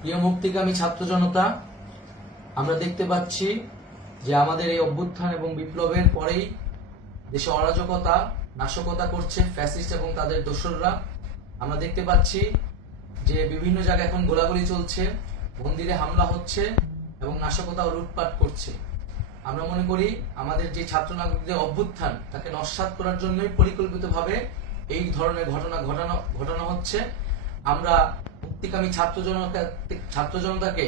প্রিয় মুক্তিকামী ছাত্র জনতা, আমরা দেখতে পাচ্ছি যে আমাদের এই অভ্যুত্থান এবং বিপ্লবের পরেই দেশে অরাজকতা নাশকতা করছে ফ্যাসিস্ট এবং তাদের দোসররা। আমরা দেখতে পাচ্ছি যে বিভিন্ন জায়গায় এখন গোলাগুলি চলছে, মন্দিরে হামলা হচ্ছে এবং নাশকতা ও লুটপাট করছে। আমরা মনে করি আমাদের যে ছাত্র নাগরিকদের অভ্যুত্থান তাকে নস্যাৎ করার জন্যই পরিকল্পিতভাবে এই ধরনের ঘটনা হচ্ছে। আমরা মুক্তিকামী ছাত্র জনতাকে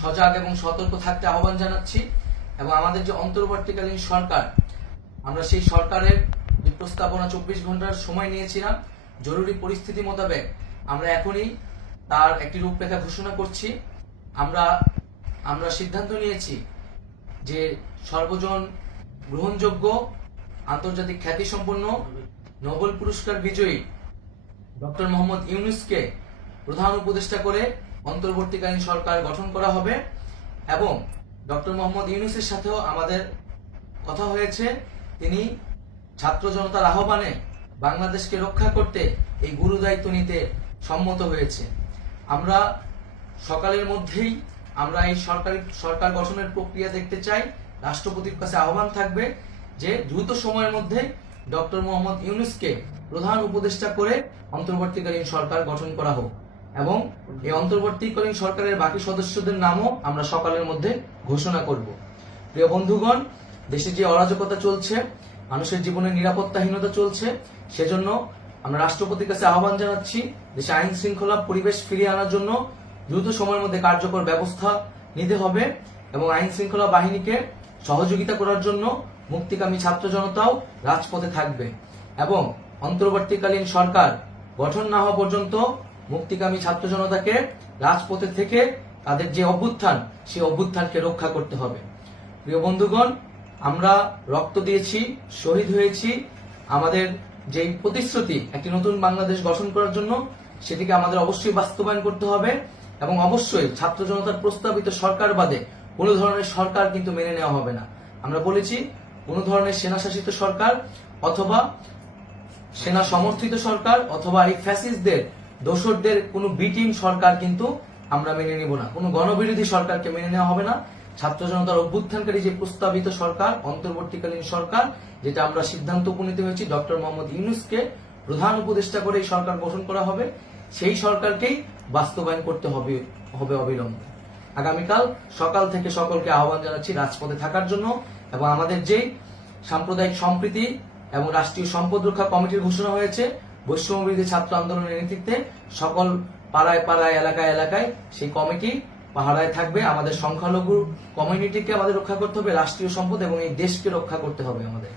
সজাগ এবং সতর্ক থাকতে আহ্বান জানাচ্ছি এবং আমাদের যে অন্তর্বর্তীকালীন সরকার, আমরা সেই সরকারের যে প্রস্তাবনা 24 ঘন্টার সময় নিয়েছিলাম, জরুরি পরিস্থিতি মোতাবেক আমরা এখনই তার একটি রূপরেখা ঘোষণা করছি। আমরা সিদ্ধান্ত নিয়েছি যে সর্বজন গ্রহণযোগ্য আন্তর্জাতিক খ্যাতিসম্পন্ন নোবেল পুরস্কার বিজয়ী ডক্টর মোহাম্মদ ইউনূসকে প্রধান উপদেষ্টা করে অন্তর্বর্তীকালীন সরকার গঠন করা হবে এবং ডক্টর মোহাম্মদ ইউনূসের সাথেও আমাদের কথা হয়েছে। তিনি ছাত্র জনতার আহ্বানে বাংলাদেশকে রক্ষা করতে এই গুরু দায়িত্ব নিতে সম্মত হয়েছে। আমরা সকালের মধ্যেই আমরা এই সরকার গঠনের প্রক্রিয়া দেখতে চাই। রাষ্ট্রপতির কাছে আহ্বান থাকবে যে দ্রুত সময়ের মধ্যে ডক্টর মোহাম্মদ ইউনূসকে প্রধান উপদেষ্টা করে অন্তর্বর্তীকালীন সরকার গঠন করা হোক এবং এই অন্তর্বর্তীকালীন সরকারের বাকি সদস্যদের নামও আমরা সকালের মধ্যে ঘোষণা করব। প্রিয় বন্ধুগণ, দেশে যে অরাজকতা চলছে, মানুষের জীবনে নিরাপত্তাহীনতা চলছে, সেজন্য আমরা রাষ্ট্রপতির কাছে আহ্বান জানাচ্ছি দেশে আইন শৃঙ্খলা পরিবেশ ফিরিয়ে আনার জন্য দ্রুত সময়ের মধ্যে কার্যকর ব্যবস্থা নিতে হবে এবং আইন শৃঙ্খলা বাহিনীকে সহযোগিতা করার জন্য মুক্তিকামী ছাত্র জনতাও রাজপথে থাকবে এবং অন্তর্বর্তীকালীন সরকার গঠন না হওয়া পর্যন্ত মুক্তিকামী ছাত্র জনতাকে রাজপথে থেকে তাদের যে অভ্যুত্থান, সেই অভ্যুত্থানকে রক্ষা করতে হবে। প্রিয় বন্ধুগণ, আমরা রক্ত দিয়েছি, শহীদ হয়েছি। আমাদের যে প্রতিশ্রুতি একটি নতুন বাংলাদেশ গঠন করার জন্য, সেটিকে আমাদের অবশ্যই বাস্তবায়ন করতে হবে এবং অবশ্যই ছাত্র জনতার প্রস্তাবিত সরকার বাদে কোনো ধরনের সরকার কিন্তু মেনে নেওয়া হবে না। আমরা বলেছি কোনো ধরনের সেনা শাসিত সরকার অথবা সেনা সমর্থিত সরকার অথবা এই ফ্যাসিস্টদের দোসরদের কোনো বিটিম সরকার কিন্তু আমরা মেনে নেব না। কোনো গণবিরোধী সরকারকে মেনে নেওয়া হবে না। ছাত্র জনতার অভ্যুত্থানকারী যে প্রস্তাবিত সরকার, অন্তর্বর্তীকালীন সরকার, যেটা আমরা সিদ্ধান্ত উপনীত হয়েছি ডক্টর মোহাম্মদ ইউনূসকে প্রধান উপদেষ্টা করে এই সরকার গঠন করা হবে, সেই সরকারকেই বাস্তবায়ন করতে হবে অবিলম্বে। আগামীকাল সকাল থেকে সকলকে আহ্বান জানাচ্ছি রাজপথে থাকার জন্য এবং আমাদের যে সাম্প্রদায়িক সম্প্রীতি এবং রাষ্ট্রীয় সম্পদ রক্ষা কমিটির ঘোষণা হয়েছে বৈষম্যবিরোধী ছাত্র আন্দোলনের নেতৃত্বে, সকল পাড়ায় পাড়ায় এলাকায় এলাকায় সেই কমিটি পাহারায় থাকবে। আমাদের সংখ্যালঘু কমিউনিটিকে আমাদের রক্ষা করতে হবে, রাষ্ট্রীয় সম্পদ এবং এই দেশকে রক্ষা করতে হবে আমাদের।